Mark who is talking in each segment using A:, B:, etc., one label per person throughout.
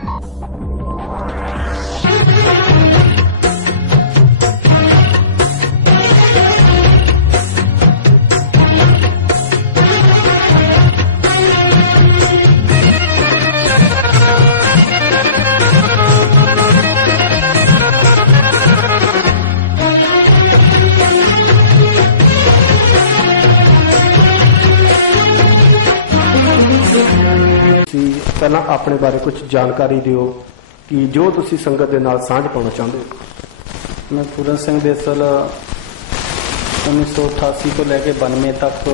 A: Thank you. ਪਹਿਲਾਂ ਆਪਣੇ ਬਾਰੇ ਕੁਝ ਜਾਣਕਾਰੀ ਦਿਓ ਕਿ ਜੋ ਤੁਸੀਂ ਸੰਗਤ ਦੇ ਨਾਲ ਸਾਂਝ ਪਾਉਣਾ ਚਾਹੁੰਦੇ ਹੋ।
B: ਮੈਂ ਪੂਰਨ ਸਿੰਘ ਦੇਸਲ 1988 ਤੋਂ ਲੈ ਕੇ 92 ਤੱਕ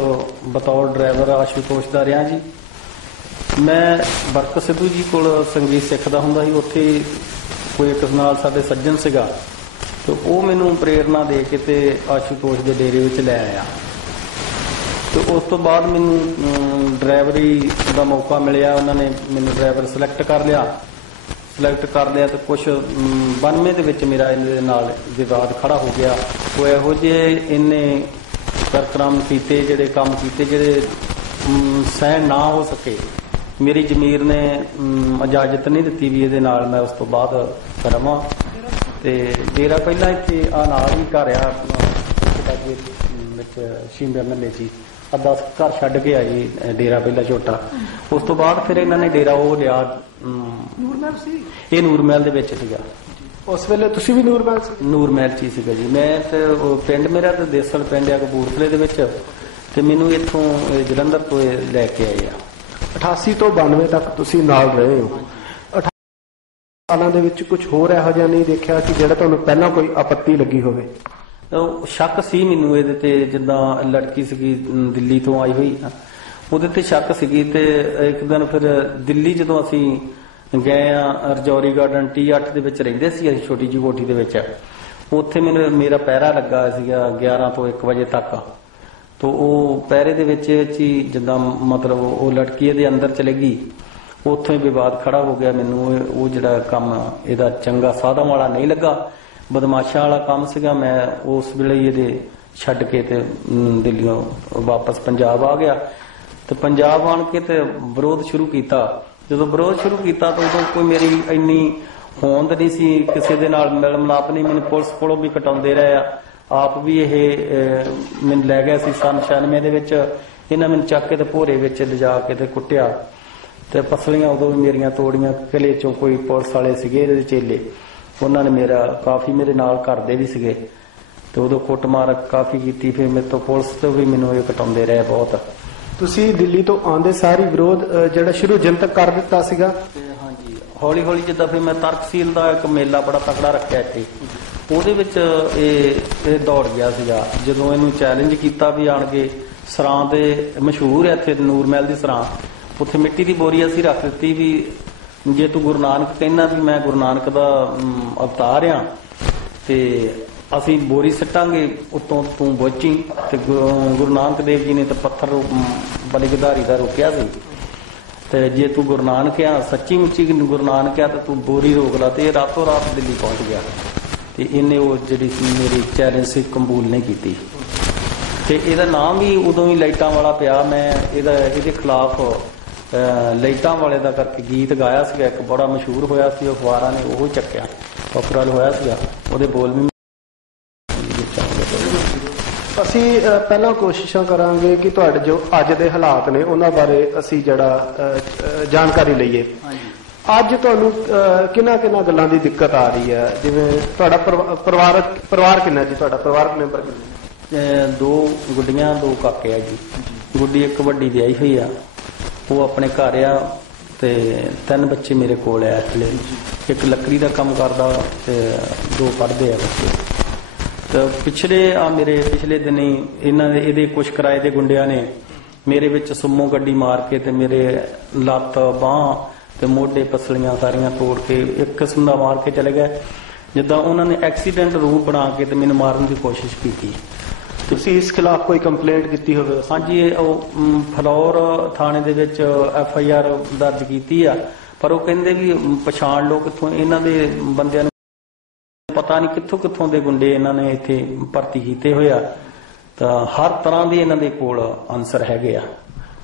B: ਬਤੌਰ ਡਰਾਈਵਰ ਆਸ਼ੂਤੋਸ਼ ਦਾ ਰਿਹਾ ਜੀ। ਮੈਂ ਬਰਕ ਸਿੱਧੂ ਜੀ ਕੋਲ ਸੰਗੀਤ ਸਿੱਖਦਾ ਹੁੰਦਾ ਸੀ। ਉੱਥੇ ਕੋਈ ਇੱਕ ਨਾਲ ਸਾਡੇ ਸੱਜਣ ਸੀਗਾ ਤੇ ਉਹ ਮੈਨੂੰ ਪ੍ਰੇਰਣਾ ਦੇ ਕੇ ਤੇ ਆਸ਼ੂਤੋਸ਼ ਦੇ ਡੇਰੇ ਵਿੱਚ ਲੈ ਆਇਆ। ਤੇ ਉਸ ਤੋਂ ਬਾਅਦ ਮੈਨੂੰ ਡਰਾਈਵਰੀ ਦਾ ਮੌਕਾ ਮਿਲਿਆ, ਉਹਨਾਂ ਨੇ ਮੈਨੂੰ ਡਰਾਈਵਰ ਸਿਲੈਕਟ ਕਰ ਲਿਆ। ਸਿਲੈਕਟ ਕਰ ਲਿਆ ਤੇ ਕੁਝ 92 ਦੇ ਵਿੱਚ ਮੇਰਾ ਇਹਦੇ ਨਾਲ ਵਿਵਾਦ ਖੜਾ ਹੋ ਗਿਆ। ਉਹ ਇਹੋ ਜਿਹੇ ਇਹਨੇ ਕਰਕਰਮ ਕੀਤੇ, ਜਿਹੜੇ ਕੰਮ ਕੀਤੇ, ਜਿਹੜੇ ਸਹਿਣ ਨਾ ਹੋ ਸਕੇ। ਮੇਰੀ ਜ਼ਮੀਰ ਨੇ ਇਜਾਜ਼ਤ ਨਹੀਂ ਦਿੱਤੀ ਵੀ ਇਹਦੇ ਨਾਲ ਮੈਂ ਉਸ ਤੋਂ ਬਾਅਦ ਰਵਾਂ। ਤੇ ਮੇਰਾ ਪਹਿਲਾਂ ਇੱਥੇ ਆ ਨਾਲ ਹੀ ਘਰ ਆ ਲਾਗੇ ਵਿੱਚ ਸ਼ਿੰਬੇ ਮੱਲੇ ਜੀ 10 ਘਰ ਛੱਡ ਕੇ ਆਈ ਡੇਰਾ ਪਹਿਲਾਂ ਛੋਟਾ। ਉਸ ਤੋਂ ਬਾਅਦ ਫਿਰ ਇਹਨਾਂ ਨੇ ਡੇਰਾ ਉਹ ਲਿਆ
A: ਨੂਰਮਹਿਲ ਸੀ?
B: ਇਹ ਨੂਰ ਮਹਿਲ ਦੇ ਵਿੱਚ ਸੀਗਾ।
A: ਉਸ ਵੇਲੇ ਤੁਸੀਂ ਵੀ ਨੂਰਮਹਿਲ ਸੀ?
B: ਨੂਰ ਮਹਿਲ ਚ ਸੀਗਾ ਜੀ। ਮੈਂ ਤੇ ਉਹ ਪਿੰਡ ਮੇਰਾ ਤੇ ਦੇਸਲ ਪਿੰਡ ਆ ਕਪੂਰਥਲੇ ਦੇ ਵਿੱਚ ਤੇ ਮੈਨੂੰ ਇੱਥੋਂ ਜਲੰਧਰ ਤੋਂ ਲੈ ਕੇ ਆਏ ਆ।
A: 88 ਤੋਂ 92 ਤੱਕ ਤੁਸੀਂ ਨਾਲ ਰਹੇ ਹੋ। 88 ਸਾਲਾਂ ਦੇ ਵਿੱਚ ਕੁਝ ਹੋਰ ਇਹੋ ਜਿਹਾ ਨਹੀਂ ਦੇਖਿਆ ਕਿ ਜਿਹੜਾ ਤੁਹਾਨੂੰ ਪਹਿਲਾਂ ਕੋਈ ਆਪੱਤੀ ਲੱਗੀ ਹੋਵੇ।
B: ਸ਼ੱਕ ਸੀ ਮੈਨੂੰ ਇਹਦੇ ਤੇ, ਜਿੱਦਾਂ ਲੜਕੀ ਸੀਗੀ ਦਿੱਲੀ ਤੋਂ ਆਈ ਹੋਈ। ਆ ਉਹਦੇ ਤੇ ਸ਼ੱਕ ਸੀਗੀ ਤੇ ਇੱਕ ਦਿਨ ਫਿਰ ਦਿੱਲੀ ਜਦੋਂ ਅਸੀਂ ਗਏ ਆ, ਰਜੌਰੀ ਗਾਰਡਨ T8 ਦੇ ਵਿੱਚ ਰਹਿੰਦੇ ਸੀ ਅਸੀਂ, ਛੋਟੀ ਜੀ ਕੋਠੀ ਦੇ ਵਿੱਚ। ਉੱਥੇ ਮੈਨੂੰ ਮੇਰਾ ਪਹਿਰਾ ਲੱਗਾ ਸੀਗਾ 11 ਤੋਂ 1 ਵਜੇ ਤੱਕ। ਤੋ ਉਹ ਪਹਿਰੇ ਦੇ ਵਿੱਚ ਵਿੱਚ ਹੀ ਜਿੱਦਾਂ ਮਤਲਬ ਉਹ ਲੜਕੀ ਇਹਦੇ ਅੰਦਰ ਚਲੇ ਗਈ। ਉੱਥੋਂ ਵਿਵਾਦ ਖੜਾ ਹੋ ਗਿਆ ਮੈਨੂੰ, ਉਹ ਜਿਹੜਾ ਕੰਮ ਇਹਦਾ ਚੰਗਾ ਸਾਧਾਂ ਵਾਲਾ ਨਹੀਂ ਲੱਗਾ। ਬਦਮਾਸ਼ਾਂ ਵਾਲਾ ਕੰਮ ਸੀਗਾ, ਮੈਂ ਉਸ ਵੇਲੇ ਹੀ ਇਹਦੇ ਛੱਡ ਕੇ ਤੇ ਦਿੱਲੀੋਂ ਵਾਪਸ ਪੰਜਾਬ ਆ ਗਿਆ। ਤੇ ਪੰਜਾਬ ਆਣ ਕੇ ਤੇ ਵਿਰੋਧ ਸ਼ੁਰੂ ਕੀਤਾ। ਜਦੋਂ ਵਿਰੋਧ ਸ਼ੁਰੂ ਕੀਤਾ ਤਾਂ ਉਦੋਂ ਕੋਈ ਮੇਰੀ ਇੰਨੀ ਹੋਂਦ ਨਹੀਂ ਸੀ, ਕਿਸੇ ਦੇ ਨਾਲ ਮਿਲ ਮਿਲਾਪ ਨਹੀਂ, ਮੈਨੂੰ ਪੁਲਿਸ ਕੋਲੋਂ ਵੀ ਕਟਾਉਂਦੇ ਰਹੇ ਆ। ਆਪ ਵੀ ਇਹ ਮੈਨੂੰ ਲੈ ਗਿਆ ਸੀ ਸੰਨ 96 ਦੇ ਵਿੱਚ। ਇਹਨਾਂ ਮੈਨੂੰ ਚੱਕ ਕੇ ਤੇ ਭੋਰੇ ਵਿੱਚ ਲਿਜਾ ਕੇ ਤੇ ਕੁੱਟਿਆ। ਤੇ ਪਸਲੀਆਂ ਉਦੋਂ ਵੀ ਮੇਰੀਆਂ ਤੋੜੀਆਂ ਕਿਲੇ ਚੋਂ ਕੋਈ ਪੁਲਿਸ ਵਾਲੇ ਸੀਗੇ ਇਹਦੇ ਚੇਲੇ। ਉਹਨਾਂ ਨੇ ਮੇਰਾ ਕਾਫੀ ਮੇਰੇ ਨਾਲ ਕਰਦੇ ਵੀ ਸੀਗੇ। ਤੇ ਉਦੋਂ ਕੁੱਟਮਾਰ ਕਾਫੀ ਕੀਤੀ ਫਿਰ ਮੇਰੇ ਤੋਂ ਪੁਲਿਸ ਤੋਂ ਵੀ ਮੈਨੂੰ ਇਹ ਕਟਾਉਂਦੇ ਰਹੇ ਬਹੁਤ।
A: ਤੁਸੀਂ ਦਿੱਲੀ ਤੋਂ ਆਉਂਦੇ ਸਾਰੀ ਵਿਰੋਧ ਜਿਹੜਾ ਸ਼ੁਰੂ ਜਨਤਕ ਕਰ ਦਿੱਤਾ ਸੀਗਾ?
B: ਹਾਂਜੀ ਹੌਲੀ ਹੌਲੀ ਜਿੱਦਾਂ ਫਿਰ ਮੈਂ ਤਰਕਸੀਲ ਦਾ ਇੱਕ ਮੇਲਾ ਬੜਾ ਤਕੜਾ ਰੱਖਿਆ ਇੱਥੇ। ਉਹਦੇ ਵਿੱਚ ਇਹ ਇਹ ਦੌੜ ਗਿਆ ਸੀਗਾ। ਜਦੋਂ ਇਹਨੂੰ ਚੈਲੰਜ ਕੀਤਾ ਵੀ ਆਣ ਕੇ ਸਰਾਂ ਦੇ ਮਸ਼ਹੂਰ ਹੈ ਇੱਥੇ ਨੂਰ ਮਹਿਲ ਦੀ ਸਰਾਂ। ਉੱਥੇ ਮਿੱਟੀ ਦੀ ਬੋਰੀ ਅਸੀਂ ਰੱਖ ਦਿੱਤੀ ਵੀ ਜੇ ਤੂੰ ਗੁਰੂ ਨਾਨਕ ਕਹਿੰਦਾ ਵੀ ਮੈਂ ਗੁਰੂ ਨਾਨਕ ਦਾ ਅਵਤਾਰ ਆ ਤੇ ਅਸੀਂ ਬੋਰੀ ਸੱਟਾਂਗੇ ਉਤੋਂ ਤੂੰ ਬੋਚੀ ਤੇ ਗੁਰੂ ਨਾਨਕ ਦੇਵ ਜੀ ਨੇ ਤਾਂ ਪੱਥਰ ਅਮ, ਦਾ ਰੋਕਿਆ ਸੀ। ਤੇ ਜੇ ਤੂੰ ਗੁਰੂ ਨਾਨਕ ਆ ਸੱਚੀ ਮੁੱਚੀ ਗੁਰੂ ਨਾਨਕ ਆ ਤਾਂ ਤੂੰ ਬੋਰੀ ਰੋਕ ਲਾ ਤੇ ਰਾਤੋਂ ਰਾਤ ਦਿੱਲੀ ਪਹੁੰਚ ਗਿਆ। ਤੇ ਇਹਨੇ ਉਹ ਜਿਹੜੀ ਸੀ ਮੇਰੀ ਚੈਲੰਜ ਸੀ ਕੰਬੂਲ ਨੇ ਕੀਤੀ। ਤੇ ਇਹਦਾ ਨਾਮ ਵੀ ਉਦੋਂ ਹੀ ਲਾਈਟਾਂ ਵਾਲਾ ਪਿਆ ਮੈਂ ਇਹਦਾ ਇਹਦੇ ਖਿਲਾਫ ਲਾਈਟਾਂ ਵਾਲੇ ਦਾ ਕਰਕੇ ਗੀਤ ਗਾਇਆ ਸੀਗਾ ਇੱਕ ਬੜਾ ਮਸ਼ਹੂਰ ਹੋਇਆ ਸੀ ਉਹ ਅਖਬਾਰਾਂ ਨੇ ਉਹ ਚੱਕਿਆ ਪਪੂਲਰ ਹੋਇਆ ਸੀਗਾ ਉਹਦੇ ਬੋਲ ਵੀ
A: ਅਸੀਂ ਪਹਿਲਾਂ ਕੋਸ਼ਿਸ਼ਾਂ ਕਰਾਂਗੇ ਕਿ ਤੁਹਾਡੇ ਜੋ ਅੱਜ ਦੇ ਹਾਲਾਤ ਨੇ ਉਹਨਾਂ ਬਾਰੇ ਅਸੀਂ ਜਿਹੜਾ ਜਾਣਕਾਰੀ ਲਈਏ। ਅੱਜ ਤੁਹਾਨੂੰ ਕਿੰਨਾ ਕਿੰਨਾ ਗੱਲਾਂ ਦੀ ਦਿੱਕਤ ਆ ਰਹੀ ਹੈ? ਜਿਵੇਂ ਤੁਹਾਡਾ ਪਰਿਵਾ- ਪਰਿਵਾਰਕ ਪਰਿਵਾਰ ਕਿੰਨਾ ਜੀ? ਤੁਹਾਡਾ ਪਰਿਵਾਰਕ ਮੈਂਬਰ ਕਿੰਨੇ?
B: ਦੋ ਗੁੱਡੀਆਂ ਦੋ ਕਾਕੇ ਆ ਜੀ। ਗੁੱਡੀ ਇੱਕ ਵੱਡੀ ਵਿਆਹੀ ਹੋਈ ਆ। ਉਹ ਆਪਣੇ ਘਰ ਆ ਤੇ ਤਿੰਨ ਬੱਚੇ ਮੇਰੇ ਕੋਲ ਆ ਹਲੇ ਇੱਕ ਲੱਕੜੀ ਦਾ ਕੰਮ ਕਰਦਾ ਤੇ ਦੋ ਪੜਦੇ ਆ ਬੱਚੇ। ਤੇ ਪਿਛਲੇ ਆ ਮੇਰੇ ਪਿਛਲੇ ਦਿਨੀ ਇਹਨਾਂ ਦੇ ਇਹਦੇ ਕੁਛ ਕਿਰਾਏ ਦੇ ਗੁੰਡਿਆਂ ਨੇ ਮੇਰੇ ਵਿੱਚ ਸੁਮੋ ਗੱਡੀ ਮਾਰ ਕੇ ਤੇ ਮੇਰੇ ਲੱਤ, ਬਾਹ ਤੇ ਮੋਢੇ ਪਸਲੀਆਂ ਸਾਰੀਆਂ ਤੋੜ ਕੇ ਇੱਕ ਕਿਸਮ ਦਾ ਮਾਰ ਕੇ ਚਲੇ ਗਏ। ਜਿੱਦਾਂ ਉਹਨਾਂ ਨੇ ਐਕਸੀਡੈਂਟ ਰੂਪ ਬਣਾ ਕੇ ਤੇ ਮੈਨੂੰ ਮਾਰਨ ਦੀ ਕੋਸ਼ਿਸ਼ ਕੀਤੀ।
A: ਤੁਸੀਂ ਇਸ ਖਿਲਾਫ ਕੋਈ ਕੰਪਲੇਂਟ ਕੀਤੀ ਹੋਵੇ?
B: ਹਾਂਜੀ ਇਹ ਉਹ ਫਲੌਰ ਥਾਣੇ ਦੇ ਵਿੱਚ ਐਫ ਆਈ ਆਰ ਦਰਜ ਕੀਤੀ ਆ। ਪਰ ਉਹ ਕਹਿੰਦੇ ਵੀ ਪਛਾਣ ਲਓ ਕਿੱਥੋਂ ਇਹਨਾਂ ਦੇ ਬੰਦਿਆਂ ਨੂੰ ਪਤਾ ਨਹੀਂ ਕਿੱਥੋਂ ਕਿੱਥੋਂ ਦੇ ਗੁੰਡੇ ਇਹਨਾਂ ਨੇ ਇੱਥੇ ਭਰਤੀ ਕੀਤੇ ਹੋਏ ਆ। ਤਾਂ ਹਰ ਤਰ੍ਹਾਂ ਦੇ ਇਹਨਾਂ ਦੇ ਕੋਲ ਆਨਸਰ ਹੈਗੇ ਆ।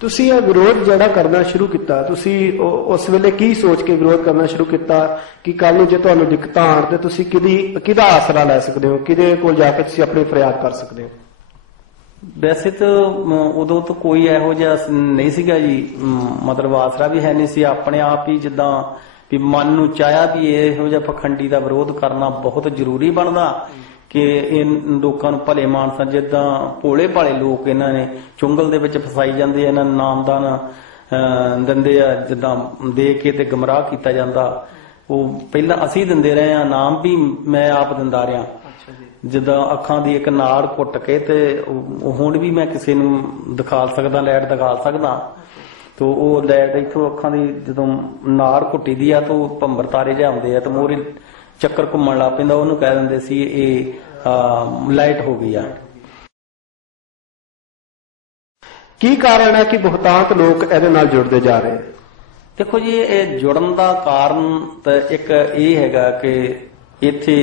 A: ਤੁਸੀਂ ਇਹ ਵਿਰੋਧ ਜਿਹੜਾ ਕਰਨਾ ਸ਼ੁਰੂ ਕੀਤਾ ਤੁਸੀਂ ਉਸ ਵੇਲੇ ਕੀ ਸੋਚ ਕੇ ਵਿਰੋਧ ਕਰਨਾ ਸ਼ੁਰੂ ਕੀਤਾ ਕਿ ਕੱਲ ਨੂੰ ਜੇ ਤੁਹਾਨੂੰ ਦਿੱਕਤਾਂ ਆਉਣ ਤੇ ਤੁਸੀਂ ਕਿਹਦੀ ਕਿਹਦਾ ਆਸਰਾ ਲੈ ਸਕਦੇ ਹੋ? ਕਿਹਦੇ ਕੋਲ ਜਾ ਕੇ ਤੁਸੀਂ ਆਪਣੀ ਫਰਿਆਦ ਕਰ ਸਕਦੇ ਹੋ?
B: ਵੈਸੇ ਤਾਂ ਮ, ਉਦੋਂ ਤਾਂ ਕੋਈ ਇਹੋ ਜਿਹਾ ਨਹੀਂ ਸੀਗਾ ਜੀ। ਮਤਲਬ ਆਸਰਾ ਵੀ ਹੈ ਨਹੀਂ ਸੀ। ਆਪਣੇ ਆਪ ਹੀ ਜਿੱਦਾਂ ਵੀ ਮਨ ਨੂੰ ਚਾਹਿਆ ਵੀ ਇਹੋ ਜਿਹਾ ਪਖੰਡੀ ਦਾ ਵਿਰੋਧ ਕਰਨਾ ਬਹੁਤ ਜ਼ਰੂਰੀ ਬਣਦਾ ਕਿ ਇਹ ਲੋਕਾਂ ਨੂੰ ਭਲੇ ਮਾਨਸਾਂ ਜਿੱਦਾਂ ਭੋਲੇ ਭਾਲੇ ਲੋਕ ਇਹਨਾਂ ਨੇ ਚੁੰਗਲ ਦੇ ਵਿੱਚ ਫਸਾਈ ਜਾਂਦੇ ਆ, ਇਹਨਾਂ ਨੂੰ ਨਾਮਦਾਨ ਦਿੰਦੇ ਆ। ਜਿੱਦਾਂ ਦੇ ਕੇ ਤੇ ਗਮਰਾਹ ਕੀਤਾ ਜਾਂਦਾ। ਉਹ ਪਹਿਲਾਂ ਅਸੀਂ ਦਿੰਦੇ ਰਹੇ ਆ ਨਾਮ ਵੀ ਮੈਂ ਆਪ ਦਿੰਦਾ ਰਿਹਾ। ਜਿੱਦਾਂ ਅੱਖਾਂ ਦੀ ਇੱਕ ਨਾੜ ਕੁੱਟ ਕੇ ਤੇ ਹੁਣ ਵੀ ਮੈਂ ਕਿਸੇ ਨੂੰ ਦਿਖਾ ਸਕਦਾ ਲਾਈਟ ਦਿਖਾ ਸਕਦਾ। ਤੋ ਉਹ ਲਾਈਟ ਇੱਥੋਂ ਅੱਖਾਂ ਦੀ ਜਦੋਂ ਨਾੜ ਕੁੱਟੀ ਦੀ ਆ ਤਾਂ ਭੰਬਰ ਤਾਰੇ ਜਾਂਦੇ ਆ ਤੇ ਮੋਰੇ ਚੱਕਰ ਘੁੰਮਣ ਲੱਗ ਪੈਂਦਾ ਉਹਨੂੰ ਕਹਿ ਦਿੰਦੇ ਸੀ ਇਹ ਲਾਈਟ ਹੋ ਗਈ ਆ।
A: ਕੀ ਕਾਰਨ ਹੈ ਕਿ ਬਹੁਤਾਂਤ ਲੋਕ ਇਹਦੇ ਨਾਲ ਜੁੜਦੇ ਜਾ ਰਹੇ?
B: ਦੇਖੋ ਜੀ ਇਹ ਜੁੜਨ ਦਾ ਕਾਰਨ ਤਾਂ ਇੱਕ ਇਹ ਹੈਗਾ ਕਿ ਇੱਥੇ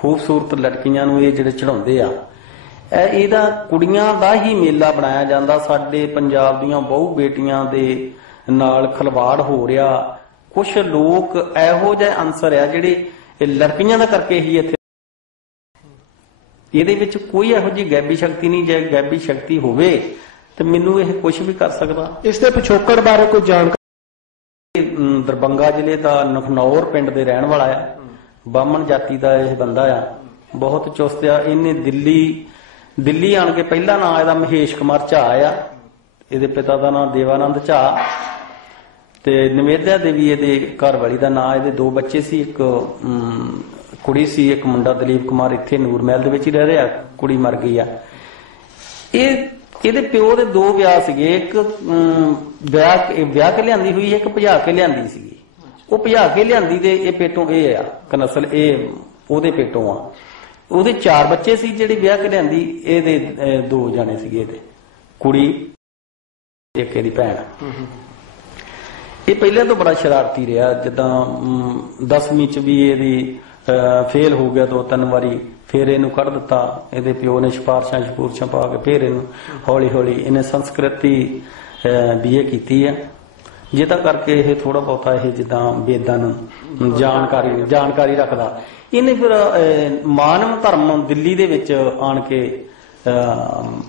B: ਖੂਬਸੂਰਤ ਲੜਕੀਆਂ ਨੂੰ ਇਹ ਜਿਹੜੇ ਚੜਾਉਂਦੇ ਆ ਇਹ ਇਹਦਾ ਕੁੜੀਆਂ ਦਾ ਹੀ ਮੇਲਾ ਬਣਾਇਆ ਜਾਂਦਾ। ਸਾਡੇ ਪੰਜਾਬ ਦੀਆਂ ਬਹੁ ਬੇਟੀਆਂ ਦੇ ਨਾਲ ਖਲਵਾੜ ਹੋ ਰਿਹਾ। ਕੁਝ ਲੋਕ ਇਹੋ ਜਿਹੇ ਅੰਸਰ ਆ ਜਿਹੜੇ ਲੜਕੀਆਂ ਦਾ ਕਰਕੇ ਹੀ ਇੱਥੇ ਇਹਦੇ ਵਿੱਚ ਕੋਈ ਇਹੋ ਜਿਹੀ ਗੈਬੀ ਸ਼ਕਤੀ ਨਹੀਂ ਜੇ ਗੈਬੀ ਸ਼ਕਤੀ ਹੋਵੇ ਤੇ ਮੈਨੂੰ ਇਹ ਕੁਝ ਵੀ ਕਰ ਸਕਦਾ।
A: ਇਸ ਦੇ ਪਿਛੋਕੜ ਬਾਰੇ ਕੋਈ ਜਾਣਕਾਰੀ?
B: ਦਰਬੰਗਾ ਜ਼ਿਲ੍ਹੇ ਦਾ ਨਖਨੌਰ ਪਿੰਡ ਦੇ ਰਹਿਣ ਵਾਲਾ ਆ। ਬਾਹਮਣ ਜਾਤੀ ਦਾ ਇਹ ਬੰਦਾ ਆ, ਬਹੁਤ ਚੁਸਤ ਆ। ਇਹਨੇ ਦਿੱਲੀ ਦਿੱਲੀ ਆਣ ਕੇ ਪਹਿਲਾ ਨਾਂ ਇਹਦਾ ਮਹੇਸ਼ ਕੁਮਾਰ ਝਾ ਆ। ਇਹਦੇ ਪਿਤਾ ਦਾ ਨਾਮ ਦੇਵਾਨੰਦ ਝਾ। ਤੇ ਨਿਵੇਦਿਆ ਦੇਵੀ ਇਹਦੇ ਘਰ ਵਾਲੀ ਦਾ ਨਾਂ, ਇਹਦੇ ਦੋ ਬੱਚੇ ਸੀ, ਇੱਕ ਕੁੜੀ ਸੀ, ਇੱਕ ਮੁੰਡਾ ਦਲੀਪ ਕੁਮਾਰ ਇੱਥੇ ਨੂਰ ਮਹਿਲ ਦੇ ਵਿੱਚ ਹੀ ਰਹਿ ਰਿਹਾ, ਕੁੜੀ ਮਰ ਗਈ ਆ। ਇਹ, ਇਹਦੇ ਪਿਓ ਦੇ ਦੋ ਵਿਆਹ ਸੀਗੇ, ਇੱਕ ਵਿਆਹ ਵਿਆਹ ਕੇ ਲਿਆਂਦੀ ਹੋਈ, ਇੱਕ ਭਜਾ ਕੇ ਲਿਆਂਦੀ ਸੀਗੀ। ਉਹ ਭਜਾ ਕੇ ਲਿਆਂਦੀ ਦੇ ਇਹ ਪੇਟੋਂ ਇਹ ਆ, ਕਨਸਲ, ਇਹ ਉਹਦੇ ਪੇਟੋਂ ਆ। ਉਹਦੇ ਚਾਰ ਬੱਚੇ ਸੀ ਜਿਹੜੇ ਵਿਆਹ ਕੇ ਲਿਆਂਦੀ, ਇਹਦੇ ਦੋ ਜਾਣੇ ਸੀਗੇ ਇਹਦੇ, ਕੁੜੀ, ਇੱਕ ਇਹਦੀ ਭੈਣ। ਇਹ ਪਹਿਲਾਂ ਤੋਂ ਬੜਾ ਸ਼ਰਾਰਤੀ ਰਿਹਾ, ਜਿੱਦਾਂ 10ਵੀਂ ਚ ਵੀ ਇਹਦੀ ਫੇਲ ਹੋ ਗਿਆ ਦੋ ਤਿੰਨ ਵਾਰੀ, ਫਿਰ ਇਹਨੂੰ ਕੱਢ ਦਿੱਤਾ, ਇਹਦੇ ਪਿਓ ਨੇ ਸਿਫਾਰਸ਼ਾਂ ਸ਼ਪੂਰਸ਼ਾਂ ਪਾ ਕੇ ਫਿਰ ਇਹਨੂੰ ਹੌਲੀ ਹੌਲੀ ਇਹਨੇ ਸੰਸਕ੍ਰਿਤੀ ਬੀਏ ਕੀਤੀ ਹੈ। ਜਿਹਦਾ ਕਰਕੇ ਇਹ ਥੋੜਾ ਬਹੁਤਾ ਇਹ ਜਿੱਦਾਂ ਵੇਦਾਂ ਨੂੰ ਜਾਣਕਾਰੀ ਜਾਣਕਾਰੀ ਰੱਖਦਾ। ਇਹਨੇ ਫਿਰ ਮਾਨਵ ਧਰਮ ਦਿੱਲੀ ਦੇ ਵਿੱਚ ਆਣ ਕੇ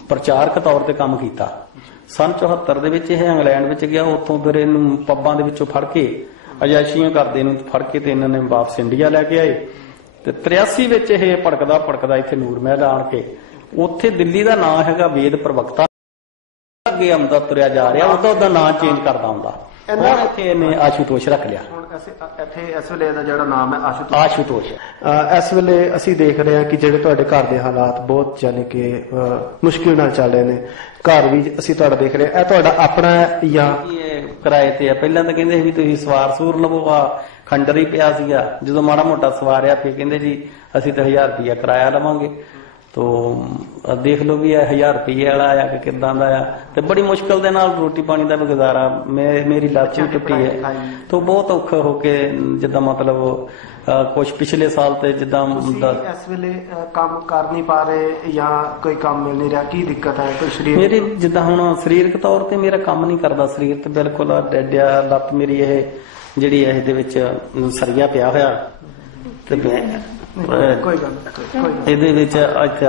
B: ਪ੍ਰਚਾਰਕ ਤੌਰ ਤੇ ਕੰਮ ਕੀਤਾ। ਸਨ 74 ਦੇ ਵਿੱਚ ਇਹ ਇੰਗਲੈਂਡ ਵਿੱਚ ਗਿਆ, ਉੱਥੋਂ ਫਿਰ ਇਹਨੂੰ ਪੱਬਾਂ ਦੇ ਵਿੱਚੋਂ ਫੜ ਕੇ, ਅਜਾਇਸ਼ੀਆਂ ਕਰਦੇ ਨੂੰ ਫੜ ਕੇ ਤੇ ਇਹਨਾਂ ਨੇ ਵਾਪਸ ਇੰਡੀਆ ਲੈ ਕੇ ਆਏ। ਤੇ 83 ਵਿੱਚ ਇਹ ਭੜਕਦਾ ਭੜਕਦਾ ਇੱਥੇ ਨੂਰ ਮਹਿਲ ਆਣ ਕੇ। ਉੱਥੇ ਦਿੱਲੀ ਦਾ ਨਾਂ ਹੈਗਾ ਵੇਦ ਪ੍ਰਵਕਤਾ। ਅੱਗੇ ਆਉਂਦਾ ਤੁਰਿਆ ਜਾ ਰਿਹਾ, ਉਹਦਾ ਉਹਦਾ ਨਾਂ ਚੇਂਜ ਕਰਦਾ ਹੁੰਦਾ।
A: ਇਹਨਾਂ-
B: ਇੱਥੇ ਇਹਨੇ ਆਸ਼ੂਤੋਸ਼ ਰੱਖ ਲਿਆ।
A: ਹੁਣ ਅਸੀਂ ਇੱਥੇ ਇਸ ਵੇਲੇ ਦਾ ਜਿਹੜਾ ਨਾਮ ਹੈ ਆਸ਼ੂਤੋਸ਼।
B: ਆਸ਼ੂਤੋਸ਼।
A: ਇਸ ਵੇਲੇ ਅਸੀਂ ਦੇਖ ਰਹੇ ਹਾਂ ਕਿ ਜਿਹੜੇ ਤੁਹਾਡੇ ਘਰ ਦੇ ਹਾਲਾਤ ਬਹੁਤ ਯਾਨੀ ਕਿ ਮੁਸ਼ਕਿਲ ਨਾਲ ਚੱਲ ਰਹੇ ਨੇ। ਘਰ ਵੀ ਅਸੀਂ ਤੁਹਾਡਾ ਦੇਖ ਰਹੇ ਹਾਂ। ਇਹ ਤੁਹਾਡਾ ਆਪਣਾ ਹੈ ਜਾਂ
B: ਕਿਰਾਏ ਤੇ ਆ। ਪਹਿਲਾਂ ਤਾਂ ਕਹਿੰਦੇ ਸੀ ਵੀ ਤੁਸੀਂ ਸਵਾਰ ਸੂਰ ਲਵੋ। ਆ ਖੰਡਰ ਹੀ ਪਿਆ ਸੀਗਾ। ਜਦੋਂ ਮਾੜਾ ਮੋਟਾ ਸਵਾਰਿਆ ਫਿਰ ਕਹਿੰਦੇ ਜੀ ਅਸੀਂ ਤਾਂ 1000 ਰੁਪਇਆ ਕਿਰਾਇਆ ਲਵਾਂਗੇ। ਤੋ ਅਹ ਦੇਖ ਲਓ ਵੀ ਇਹ 1000 ਰੁਪਏ ਵਾਲਾ ਆ ਕਿ ਕਿਦਾਂ ਦਾ ਆ। ਤੇ ਬੜੀ ਮੁਸ਼ਕਲ ਦੇ ਨਾਲ ਰੋਟੀ ਪਾਣੀ ਦਾ ਵੀ ਗੁਜ਼ਾਰਾ ਮੈਂ ਮੇਰੀ ਵੀ ਟੁੱਟੀ ਹੈ। ਤੋ ਬਹੁਤ ਔਖਾ ਹੋ ਕੇ ਜਿੱਦਾਂ ਮਤਲਬ ਕੁਝ ਪਿਛਲੇ ਸਾਲ ਤੇ ਜਿੱਦਾਂ ਦਾ-
A: ਇਸ ਵੇਲੇ ਕੰਮ ਕਰ ਨਹੀਂ ਪਾ ਰਹੇ ਜਾਂ ਕੋਈ ਕੰਮ ਮਿਲ ਨਹੀਂ ਰਿਹਾ? ਕੀ ਦਿੱਕਤ ਹੈ? ਕੋਈ ਸਰੀਰ
B: ਮੇਰੇ ਜਿੱਦਾਂ ਹੁਣ ਸਰੀਰਕ ਤੌਰ ਤੇ ਮੇਰਾ ਕੰਮ ਨਹੀਂ ਕਰਦਾ ਸਰੀਰ ਤੇ ਬਿਲਕੁਲ ਡੈਡਿਆ ਲੱਤ ਮੇਰੀ ਇਹ ਜਿਹੜੀ ਹੈ ਇਹਦੇ ਵਿੱਚ ਸਰੀਆ ਪਿਆ ਹੋਇਆ। ਤੇ ਮੈਂ
A: ਕੋਈ ਗੱਲ
B: ਇਹਦੇ ਵਿੱਚ ਇੱਥੇ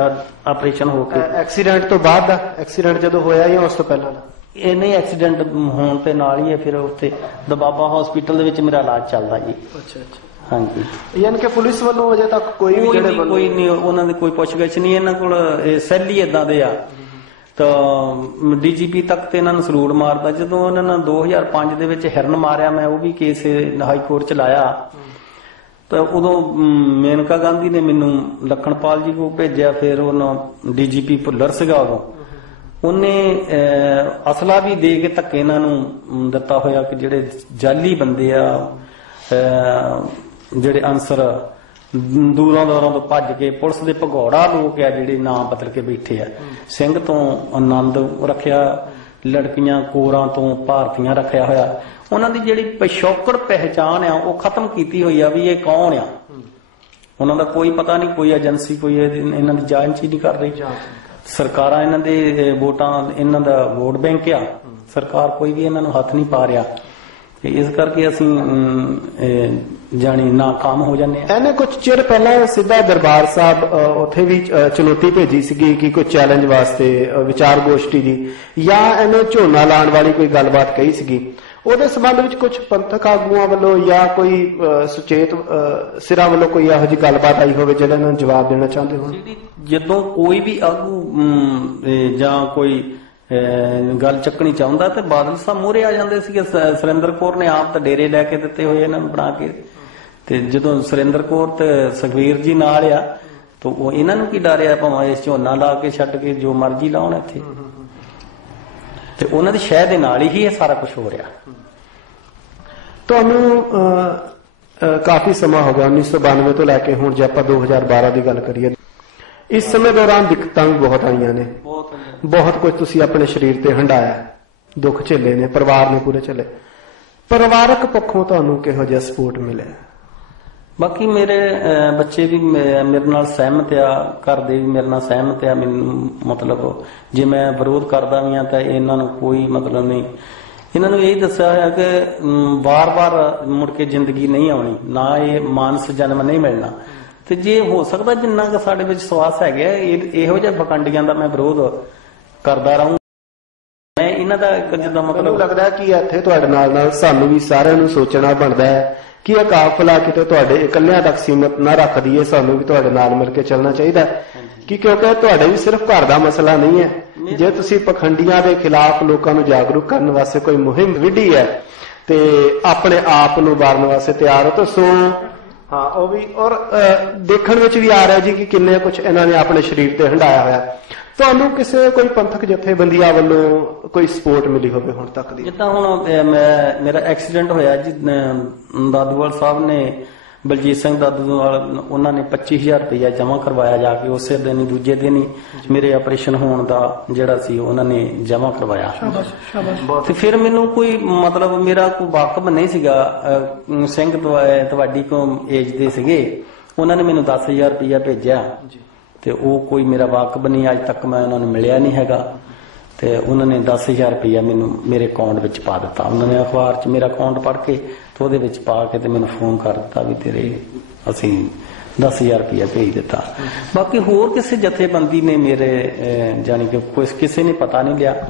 B: ਆਪਰੇਸ਼ਨ ਹੋ ਕੇ।
A: ਐਕਸੀਡੈਂਟ ਤੋਂ ਬਾਅਦ ਦਾ ਐਕਸੀਡੈਂਟ ਜਦੋਂ ਹੋਇਆ ਜਾਂ ਉਸ ਤੋਂ ਪਹਿਲਾਂ ਦਾ?
B: ਇਹ ਨਹੀਂ ਐਕਸੀਡੈਂਟ ਹੋਣ ਤੇ ਨਾਲ ਹੀ ਹੈ ਫਿਰ ਉੱਥੇ ਦਬਾਬਾ ਹਸਪੀਟਲ ਦੇ ਵਿੱਚ ਮੇਰਾ ਇਲਾਜ ਚੱਲਦਾ ਜੀ।
A: ਅੱਛਾ ਅੱਛਾ।
B: ਹਾਂਜੀ।
A: ਯਾਨੀ ਕਿ ਪੁਲਿਸ ਵੱਲੋਂ ਅਜੇ ਤੱਕ ਕੋਈ ਵੀ ਜਿਹੜੇ
B: ਕੋਈ ਨਹੀਂ ਉਹਨਾਂ ਦੇ ਕੋਈ ਪੁੱਛਗਿੱਛ ਨਹੀਂ ਇਹਨਾਂ ਕੋਲ ਸੈੱਲ ਹੀ ਇਦਾਂ ਦੇ ਆ। ਤਾਂ ਡੀਜੀਪੀ ਤੱਕ ਤੇ ਇਹਨਾਂ ਨੂੰ ਸਲੂਟ ਮਾਰਦਾ। ਜਦੋਂ ਉਹਨਾਂ ਨੇ 2005 ਦੇ ਵਿੱਚ ਹਿਰਨ ਮਾਰਿਆ ਮੈਂ ਉਹ ਵੀ ਕੇਸ ਹਾਈ ਕੋਰਟ ਚ ਲਾਇਆ। ਤਾਂ ਉਦੋਂ ਮੇਨਕਾ ਗਾਂਧੀ ਨੇ ਮੈਨੂੰ ਲਖਣਪਾਲ ਜੀ ਕੋਲ ਭੇਜਿਆ ਫਿਰ ਉਹਨਾਂ ਡੀਜੀਪੀ ਭੁੱਲਰ ਸੀਗਾ ਉਦੋਂ। ਉਹਨੇ ਅਸਲਾ ਵੀ ਦੇ ਕੇ ਧੱਕੇ ਇਹਨਾਂ ਨੂੰ ਦਿੱਤਾ ਹੋਇਆ ਕਿ ਜਿਹੜੇ ਜਾਲੀ ਬੰਦੇ ਆ ਜਿਹੜੇ ਅਨਸਰ ਦੂਰਾਂ ਦੂਰਾਂ ਤੋਂ ਭੱਜ ਕੇ ਪੁਲਿਸ ਦੇ ਭਗੌੜਾ ਲੋਕ ਆ ਜਿਹੜੇ ਨਾਮ ਬਦਲ ਕੇ ਬੈਠੇ ਆ। ਸਿੰਘ ਤੋਂ ਆਨੰਦ ਰੱਖਿਆ ਲੜਕੀਆਂ ਕੋਰਾਂ ਤੋਂ ਭਾਰਤੀਆਂ ਰੱਖਿਆ ਹੋਇਆ। ਉਹਨਾਂ ਦੀ ਜਿਹੜੀ ਪਿਛੋਕੜ ਪਹਿਚਾਣ ਆ ਉਹ ਖਤਮ ਕੀਤੀ ਹੋਈ ਆ ਵੀ ਇਹ ਕੌਣ ਆ। ਉਹਨਾਂ ਦਾ ਕੋਈ ਪਤਾ ਨਹੀਂ ਕੋਈ ਏਜੰਸੀ ਕੋਈ ਇਹਨਾਂ ਦੀ ਜਾਂਚ ਹੀ ਨਹੀਂ ਕਰ ਰਹੀ। ਸਰਕਾਰਾਂ ਇਹਨਾਂ ਦੇ ਵੋਟਾਂ ਇਹਨਾਂ ਦਾ ਵੋਟ ਬੈਂਕ ਆ। ਸਰਕਾਰ ਕੋਈ ਵੀ ਇਹਨਾਂ ਨੂੰ ਹੱਥ ਨਹੀਂ ਪਾ ਰਿਹਾ। ਤੇ ਇਸ ਕਰਕੇ ਅਸੀਂ ਜਾਣੀ ਨਾਕਾਮ ਹੋ ਜਾਂਦੇ ਆ।
A: ਇਹਨੇ ਕੁਝ ਚਿਰ ਪਹਿਲਾਂ ਸਿੱਧਾ ਦਰਬਾਰ ਸਾਹਿਬ ਉੱਥੇ ਵੀ ਚੁਣੌਤੀ ਭੇਜੀ ਸੀਗੀ ਕਿ ਕੋਈ ਚੈਲੰਜ ਵਾਸਤੇ ਵਿਚਾਰ ਗੋਸ਼ਟੀ ਦੀ ਜਾਂ ਇਹਨੇ ਝੋਨਾ ਲਾਉਣ ਵਾਲੀ ਕੋਈ ਗੱਲਬਾਤ ਕਹੀ ਸੀਗੀ। ਉਹਦੇ ਸੰਬੰਧ ਵਿੱਚ ਕੁਝ ਪੰਥਕ ਆਗੂਆਂ ਵੱਲੋਂ ਜਾਂ ਕੋਈ ਸੁਚੇਤ ਸਿਰਾਂ ਵੱਲੋਂ ਕੋਈ ਇਹੋ ਜਿਹੀ ਗੱਲਬਾਤ ਆਈ ਹੋਵੇ ਜਿਹੜਾ ਇਹਨਾਂ ਨੂੰ ਜਵਾਬ ਦੇਣਾ ਚਾਹੁੰਦੇ ਹੋ?
B: ਜਦੋਂ ਕੋਈ ਵੀ ਆਗੂ ਜਾਂ ਕੋਈ ਗੱਲ ਚੱਕਣੀ ਚਾਹੁੰਦਾ ਤੇ ਬਾਦਲ ਸਾਹਿਬ ਮੂਹਰੇ ਆ ਜਾਂਦੇ ਸੀਗੇ। ਸ- ਸੁਰਿੰਦਰ ਕੌਰ ਨੇ ਆਪ ਤਾਂ ਡੇਰੇ ਲੈ ਕੇ ਦਿੱਤੇ ਹੋਏ ਇਹਨਾਂ ਨੂੰ ਬਣਾ ਕੇ। ਤੇ ਜਦੋਂ ਸੁਰਿੰਦਰ ਕੌਰ ਤੇ ਸੁਖਵੀਰ ਜੀ ਨਾਲ ਆ ਤਾਂ ਉਹ ਇਹਨਾਂ ਨੂੰ ਕੀ ਡਰਿਆ ਭਾਵੇਂ ਇਸ ਝੋਨਾ ਲਾ ਕੇ ਛੱਡ ਕੇ ਜੋ ਮਰਜ਼ੀ ਲਾਉਣ ਇੱਥੇ। ਤੇ ਉਹਨਾਂ ਦੀ ਸ਼ਹਿ ਦੇ ਨਾਲ ਹੀ ਇਹ ਸਾਰਾ ਕੁਝ ਹੋ ਰਿਹਾ।
A: ਤੁਹਾਨੂੰ ਕਾਫੀ ਸਮਾਂ ਹੋ ਗਿਆ 1992 ਤੋਂ ਲੈ ਕੇ ਹੁਣ ਜੇ ਆਪਾਂ 2012 ਦੀ ਗੱਲ ਕਰੀਏ। ਇਸ ਸਮੇਂ ਦੌਰਾਨ ਦਿੱਕਤਾਂ ਵੀ ਬਹੁਤ ਆਈਆਂ ਨੇ।
B: ਬਹੁਤ
A: ਬਹੁਤ ਕੁਝ ਤੁਸੀਂ ਆਪਣੇ ਸਰੀਰ ਤੇ ਹੰਡਾਇਆ। ਦੁੱਖ ਝੇਲੇ ਨੇ ਪਰਿਵਾਰ ਨੇ ਪੂਰੇ ਝੱਲੇ। ਪਰਿਵਾਰਕ ਪੱਖੋਂ ਤੁਹਾਨੂੰ ਕਿਹੋ ਜਿਹਾ ਸਪੋਰਟ ਮਿਲਿਆ?
B: ਬਾਕੀ ਮੇਰੇ ਬੱਚੇ ਵੀ ਮੇਰੇ ਨਾਲ ਸਹਿਮਤ ਆ, ਘਰ ਦੇ ਵੀ ਮੇਰੇ ਨਾਲ ਸਹਿਮਤ ਆ, ਮੈਨੂੰ ਮਤਲਬ ਜੇ ਮੈਂ ਵਿਰੋਧ ਕਰਦਾ ਵੀ ਆ ਤਾਂ ਇਹਨਾਂ ਨੂੰ ਕੋਈ ਮਤਲਬ ਨਹੀਂ। ਇਹਨਾਂ ਨੂੰ ਇਹ ਦੱਸਿਆ ਹੋਇਆ ਕਿ ਵਾਰ-ਵਾਰ ਮੁੜ ਕੇ ਜ਼ਿੰਦਗੀ ਨਹੀਂ ਆਉਣੀ, ਨਾ ਇਹ ਮਾਨਸ ਜਨਮ ਨਹੀਂ ਮਿਲਣਾ। ਤੇ ਜੇ ਹੋ ਸਕਦਾ ਜਿੰਨਾ ਕਿ ਸਾਡੇ ਵਿੱਚ ਸਵਾਸ ਹੈਗਾ ਇਹੋ ਜਿਹੇ ਬਕੰਡੀਆਂ ਦਾ ਮੈਂ ਵਿਰੋਧ ਕਰਦਾ ਰਹੂੰ। ਮੈਂ ਇਹਨਾਂ ਦਾ ਇੱਕ ਜਿੱਦਾਂ ਮਤਲਬ
A: ਲੱਗਦਾ ਹੈ ਕਿ ਇੱਥੇ ਤੁਹਾਡੇ ਨਾਲ ਨਾਲ ਸਾਨੂੰ ਵੀ ਸਾਰਿਆਂ ਨੂੰ ਸੋਚਣਾ ਬਣਦਾ ਹੈ ਕਿ ਇਹ ਕਾਫਲਾ ਕਿਤੇ ਤੁਹਾਡੇ ਇਕੱਲਿਆਂ ਤੱਕ ਸੀਮਤ ਨਾ ਰੱਖ ਦਈਏ ਸਾਨੂੰ ਵੀ ਤੁਹਾਡੇ ਨਾਲ ਮਿਲ ਕੇ ਚੱਲਣਾ ਚਾਹੀਦਾ ਕਿ ਕਿਉਂਕਿ ਤੁਹਾਡੇ ਵੀ ਸਿਰਫ ਘਰ ਦਾ ਮਸਲਾ ਨਹੀਂ ਹੈ। ਜੇ ਤੁਸੀਂ ਪਖੰਡੀਆਂ ਦੇ ਖਿਲਾਫ ਲੋਕਾਂ ਨੂੰ ਜਾਗਰੂਕ ਕਰਨ ਵਾਸਤੇ ਕੋਈ ਮੁਹਿੰਮ ਵਿੱਢੀ ਹੈ ਤੇ ਆਪਣੇ ਆਪ ਨੂੰ ਵਾਰਨ ਵਾਸਤੇ ਤਿਆਰ ਹੋ ਤਾਂ ਸੋ ਹਾਂ, ਉਹ ਵੀ, ਔਰ ਦੇਖਣ ਵਿੱਚ ਵੀ ਆ ਰਿਹਾ ਜੀ ਕਿ ਕਿੰਨੇ ਕੁਝ ਇਹਨਾਂ ਨੇ ਆਪਣੇ ਸਰੀਰ ਤੇ ਹੰਡਾਇਆ ਹੋਇਆ। ਤੁਹਾਨੂੰ ਕਿਸੇ ਕੋਈ ਪੰਥਕ ਜਥੇਬੰਦੀਆਂ ਵੱਲੋਂ ਕੋਈ ਸਪੋਰਟ ਮਿਲੀ ਹੋਵੇ ਹੁਣ ਤੱਕ ਦੀ?
B: ਜਿੱਦਾਂ ਹੁਣ ਮੈਂ, ਮੇਰਾ ਐਕਸੀਡੈਂਟ ਹੋਇਆ ਜੀ ਦਾਦੂਵਾਲ ਸਾਹਿਬ ਨੇ ਬਲਜੀਤ ਸਿੰਘ ਦਾਦੂਵਾਲ ਉਹਨਾਂ ਨੇ 25000 ਰੁਪਇਆ ਜਮ੍ਹਾਂ ਕਰਵਾਇਆ ਜਾ ਕੇ ਉਸੇ ਦਿਨ ਹੀ ਦੂਜੇ ਦਿਨ ਹੀ ਮੇਰੇ ਆਪਰੇਸ਼ਨ ਹੋਣ ਦਾ ਜਿਹੜਾ ਸੀ ਉਹਨਾਂ ਨੇ ਜਮ੍ਹਾਂ ਕਰਵਾਇਆ। ਤੇ ਫਿਰ ਮੈਨੂੰ ਕੋਈ ਮਤਲਬ ਮੇਰਾ ਕੋਈ ਵਾਕਬ ਨਹੀਂ ਸੀਗਾ ਸਿੰਘ ਤੁਹਾ- ਤੁਹਾਡੀ ਕੋ ਏਜ ਦੇ ਸੀਗੇ ਉਹਨਾਂ ਨੇ ਮੈਨੂੰ 10000 ਰੁਪਇਆ ਭੇਜਿਆ। ਤੇ ਉਹ ਕੋਈ ਮੇਰਾ ਵਾਕਬ ਨਹੀਂ ਅੱਜ ਤੱਕ ਮੈਂ ਉਹਨਾਂ ਨੂੰ ਮਿਲਿਆ ਨਹੀਂ ਹੈਗਾ। ਤੇ ਉਹਨਾਂ ਨੇ 10000 ਰੁਪਇਆ ਮੈਨੂੰ ਮੇਰੇ ਅਕਾਊਂਟ ਵਿੱਚ ਪਾ ਦਿੱਤਾ। ਉਹਨਾਂ ਨੇ ਅਖਬਾਰ 'ਚ ਮੇਰਾ ਅਕਾਊਂਟ ਪੜ੍ਹ ਕੇ ਤੇ ਉਹਦੇ ਵਿੱਚ ਪਾ ਕੇ ਤੇ ਮੈਨੂੰ ਫੋਨ ਕਰ ਦਿੱਤਾ ਵੀ ਤੇਰੇ ਅਸੀਂ 10000 ਰੁਪਇਆ ਭੇਜ ਦਿੱਤਾ। ਬਾਕੀ ਹੋਰ ਕਿਸੇ ਜਥੇਬੰਦੀ ਨੇ ਮੇਰੇ ਅਹ, ਜਾਣੀ ਕਿ ਕਿਸੇ ਨੇ ਪਤਾ ਨਹੀਂ ਲਿਆ।